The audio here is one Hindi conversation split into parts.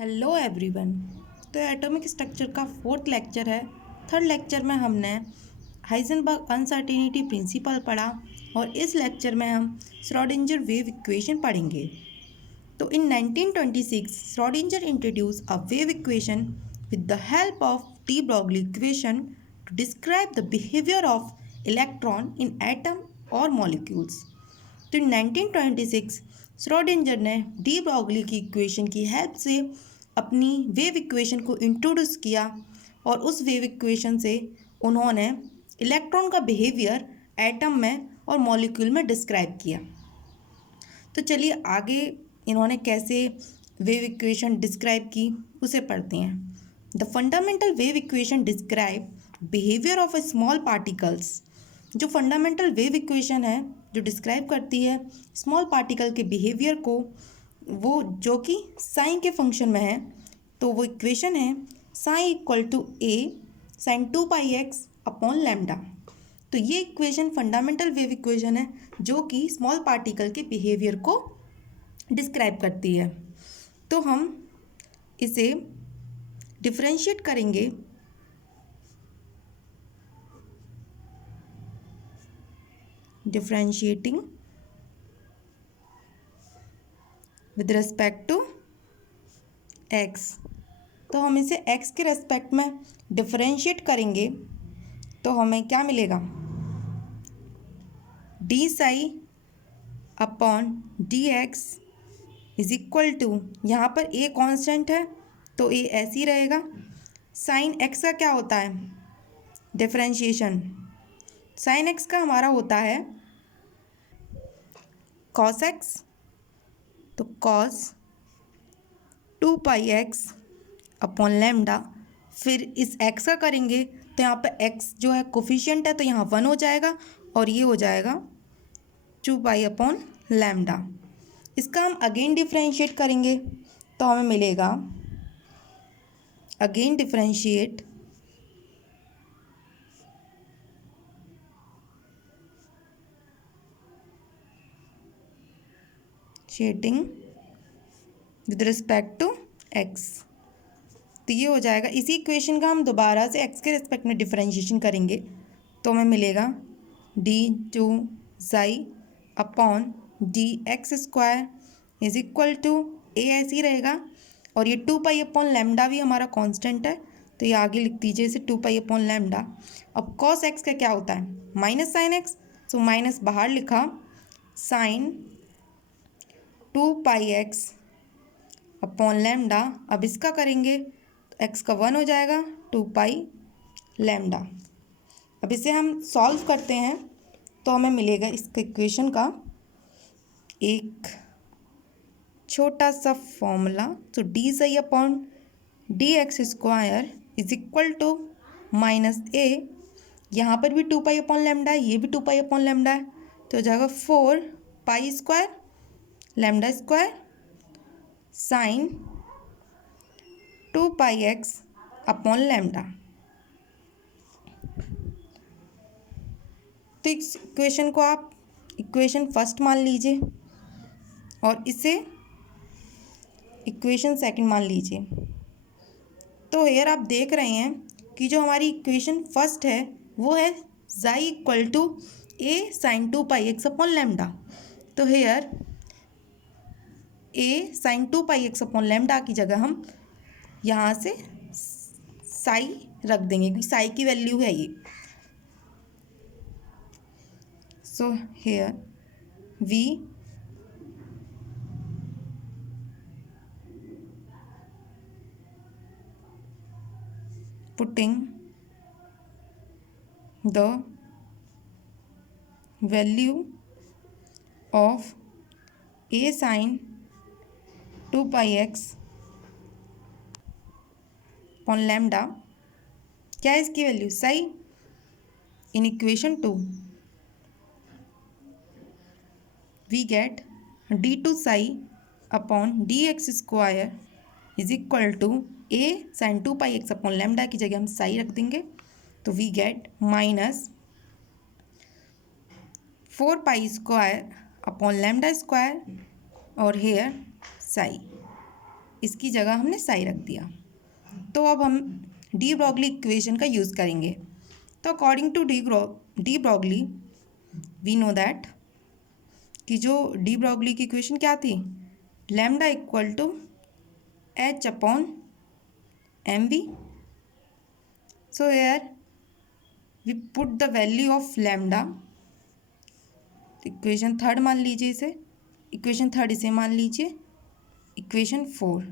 Hello everyone. तो एटॉमिक स्ट्रक्चर का फोर्थ लेक्चर है। थर्ड लेक्चर में हमने हाइजेनबर्ग अनसर्टेनिटी प्रिंसिपल पढ़ा और इस लेक्चर में हम श्रोडिंगर वेव इक्वेशन पढ़ेंगे। तो इन 1926 Schrodinger introduce a wave equation with the help of D Broglie equation two describe the behaviour of electron in atom और मॉलिक्यूल्स। तो इन 1926 श्रोडिंगर ने डी ब्रॉगली की इक्वेशन की हेल्प से अपनी वेव इक्वेशन को इंट्रोड्यूस किया और उस वेव इक्वेशन से उन्होंने इलेक्ट्रॉन का बिहेवियर एटम में और मॉलिक्यूल में डिस्क्राइब किया। तो चलिए आगे इन्होंने कैसे वेव इक्वेशन डिस्क्राइब की उसे पढ़ते हैं। The fundamental wave equation describe behaviour of A small particles. जो फंडामेंटल वेव इक्वेशन है जो डिस्क्राइब करती है स्मॉल पार्टिकल के बिहेवियर को, वो जो कि साइन के फंक्शन में है, तो वो इक्वेशन है sine equal to A sine 2πx upon lambda. तो ये इक्वेशन फंडामेंटल वेव इक्वेशन है जो कि स्मॉल पार्टिकल के बिहेवियर को डिस्क्राइब करती है। तो हम इसे डिफरेंशिएट करेंगे differentiating with respect to x। तो हम इसे x के रेस्पेक्ट में डिफरेंशिएट करेंगे तो हमें क्या मिलेगा, d psi upon d x is equal to, यहाँ पर a कांस्टेंट है तो a ऐसे ही रहेगा। साइन x का क्या होता है, डिफरेंशिएशन साइन x का हमारा होता है कॉस x, तो कॉस 2πx अपॉन लैम्डा। फिर इस x का करेंगे तो यहाँ पे x जो है कोफिशिएंट है तो यहाँ 1 हो जाएगा और ये हो जाएगा 2π अपॉन लैम्डा। इसका हम अगेन डिफरेंशिएट करेंगे तो हमें मिलेगा, again differentiating with respect to x। तो ये हो जाएगा, इसी इक्वेशन का हम दोबारा से x के रिस्पेक्ट में डिफरेंशिएशन करेंगे तो हमें मिलेगा d two psi upon d x square is equal to a ऐसे ही रहेगा और ये 2π अपॉन लैम्डा भी हमारा कांस्टेंट है तो ये आगे लिख दीजिए इसे 2π अपॉन लैम्डा। अब कॉस x का क्या होता है, minus sine x, so minus बाहर लिखा साइन 2πx अपॉन लैम्डा। अब इसका करेंगे तो x का 1 हो जाएगा 2π लैम्डा। अब इसे हम सॉल्व करते हैं तो हमें मिलेगा इसका इक्वेशन का एक छोटा सा फॉर्मूला। तो d psi upon d x square is equal to minus a, यहाँ पर भी 2π अपॉन लैम्डा है, ये भी 2π अपॉन लैम्डा है तो हो जाएगा 4π square lambda square sine 2πx upon lambda. तो इस इक्वेशन को आप इक्वेशन फर्स्ट मान लीजिए और इसे इक्वेशन सेकंड मान लीजिए। तो हेयर आप देख रहे हैं कि जो हमारी इक्वेशन फर्स्ट है वो है जाई equal to A sine 2πx upon lambda. तो here A sine 2πx upon lambda की जगह हम यहाँ से साई रख देंगे क्योंकि साई की वैल्यू है ये। So here we putting the value of a sin 2πx upon lambda, क्या है इसकी वैल्यू सही, in equation 2 we get d two psi upon d x square is equal to A sine 2πx upon lambda की जगह हम साई रख देंगे तो we get minus 4π square upon lambda square और हेयर साई। इसकी जगह हमने साई रख दिया। तो अब हम डी ब्रॉगली इक्वेशन का यूज़ करेंगे। तो according to de Broglie we know that कि जो डी ब्रॉगली की इक्वेशन क्या थी, lambda equal to h upon m v. So here we put the value of lambda, equation third मान लीजिए इसे, इक्वेशन थर्ड इसे मान लीजिए इक्वेशन 4।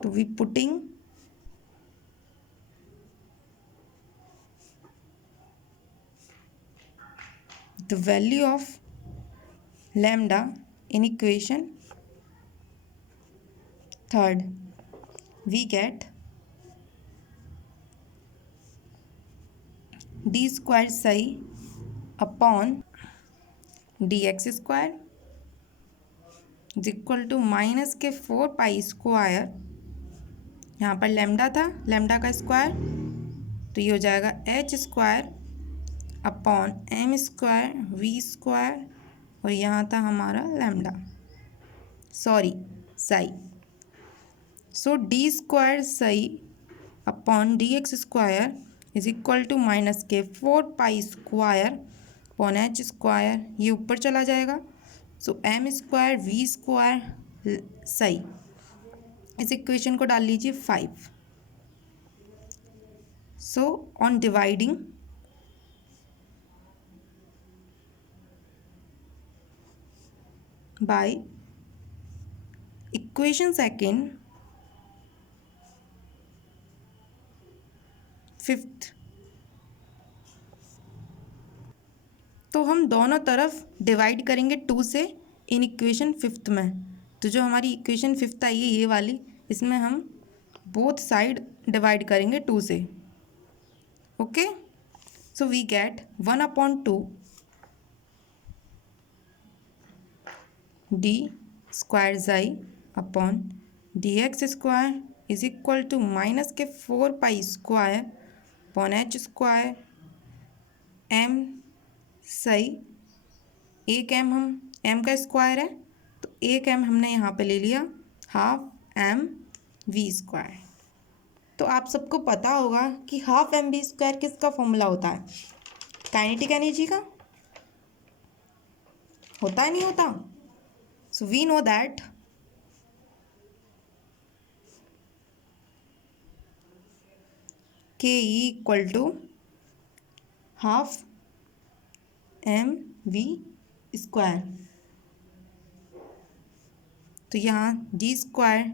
तो we putting the value of lambda in equation third, we get d square psi upon dx square is equal to minus के 4 पाई स्क्वायर, यहाँ पर लैम्डा था, लैम्डा का स्क्वायर, तो ये हो जाएगा h square upon m square v square, और यहाँ था हमारा lambda, sorry psi. So d square psi upon d x square is equal to minus के 4 pi square upon h square, ये ऊपर चला जाएगा। So m square v square psi, इस इक्वेशन को डाल लीजिए 5। So on dividing by equation second, fifth, तो हम दोनों तरफ डिवाइड करेंगे 2 से इन इक्वेशन फिफ्थ में। तो जो हमारी इक्वेशन फिफ्थ आई है ये वाली, इसमें हम बोथ साइड डिवाइड करेंगे 2 से। Okay, so we get 1/2 d square psi upon d x square is equal to minus के 4 pi square upon h square m psi. एक एम का स्क्वायर है, तो एक एम हमने यहाँ पे ले लिया, हाफ एम वी स्क्वायर। तो आप सबको पता होगा कि हाफ एम वी स्क्वायर किसका फॉर्मूला होता है, काइनेटिक एनर्जी का होता है, नहीं होता। So we know that Ke equal to half mv square. तो यहाँ D square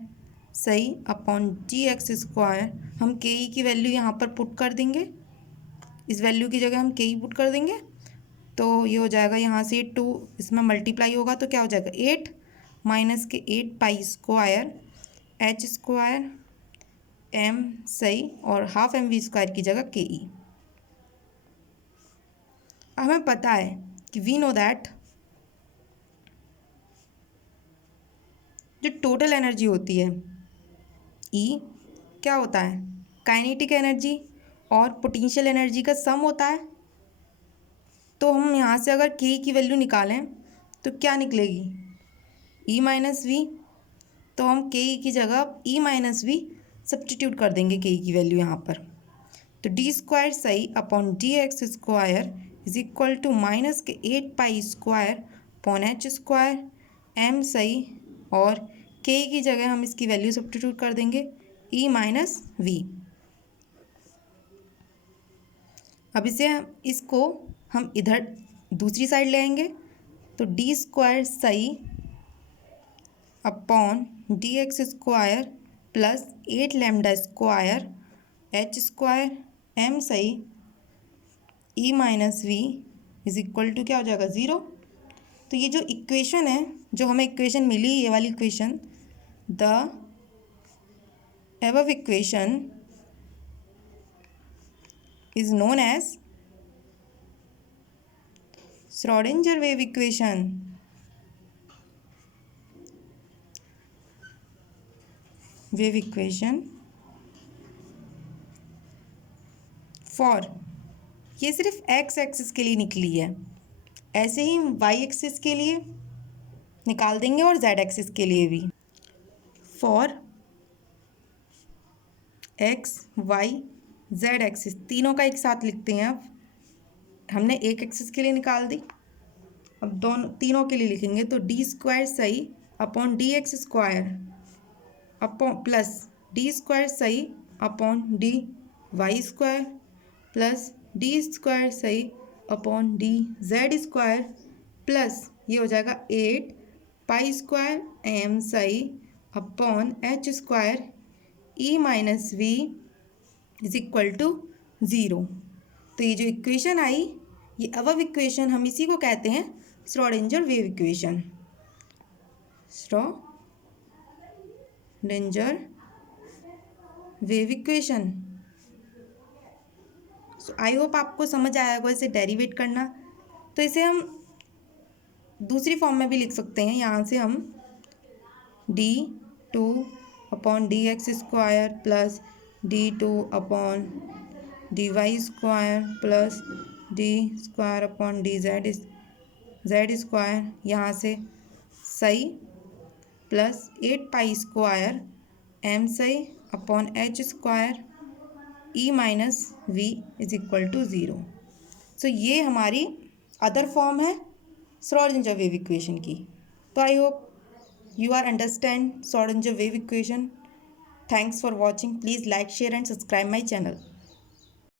psi upon d x square, हम के ई की वैल्यू यहाँ पर पुट कर देंगे, इस वैल्यू की जगह हम के ई पुट कर देंगे। तो ये हो जाएगा, यहाँ से 2 इसमें मल्टीप्लाई होगा तो क्या हो जाएगा 8 minus k 8 pi square h square m psi, और हाफ एम वी स्क्वायर की जगह के ई। हमें पता है कि वी नो दैट जो टोटल एनर्जी होती है ई, क्या होता है, काइनेटिक एनर्जी और पोटेंशियल एनर्जी का सम होता है। तो हम यहाँ से अगर के की वैल्यू निकालें तो क्या निकलेगी, ई माइनस वी। तो हम के की जगह ई माइनस वी सब्सटीट्यूट कर देंगे के की वैल्यू यहाँ पर। तो d square psi upon d x square is equal to minus k 8 pi square upon h square m psi, और के की जगह हम इसकी वैल्यू सब्सटीट्यूट कर देंगे ई माइनस वी। अब इसको हम इधर दूसरी साइड ले आएंगे, तो d square psi upon d x square plus 8 lambda square h square m psi e minus we is equal to क्या हो जाएगा 0। तो ये जो इक्वेशन है, जो हमें इक्वेशन मिली, ये वाली equation, the above equation is known as Schrodinger wave equation. Wave equation for, ये सिर्फ एक्स एक्सिस के लिए निकली है, ऐसे ही वाई एक्सिस के लिए निकाल देंगे और जेड एक्सिस के लिए भी। For x y z axis तीनों का एक साथ लिखते हैं। अब हमने एक एक्सिस के लिए निकाल दी, अब दोनों तीनों के लिए लिखेंगे तो d square psi upon d x square upon plus d square psi upon d y square plus d square psi upon d z square plus ये हो जाएगा 8 pi square m psi upon h square E minus we is equal to 0। तो ये जो इक्वेशन आई, ये अबव इक्वेशन, हम इसी को कहते हैं Schrodinger wave equation. Schrodinger wave equation. So I hope आपको समझ आया होगा इसे डेरिवेट करना। तो इसे हम दूसरी फॉर्म में भी लिख सकते हैं। यहाँ से हम d2 upon d x square plus d2 upon d y square plus d square upon d z square, यहाँ से psi plus 8 pi square m psi upon h square E minus we is equal to 0। So ये हमारी अदर फॉर्म है श्रोडिंगर वेव इक्वेशन की। तो I hope you are understand Schrodinger wave equation. Thanks for watching. Please like, share and subscribe my channel.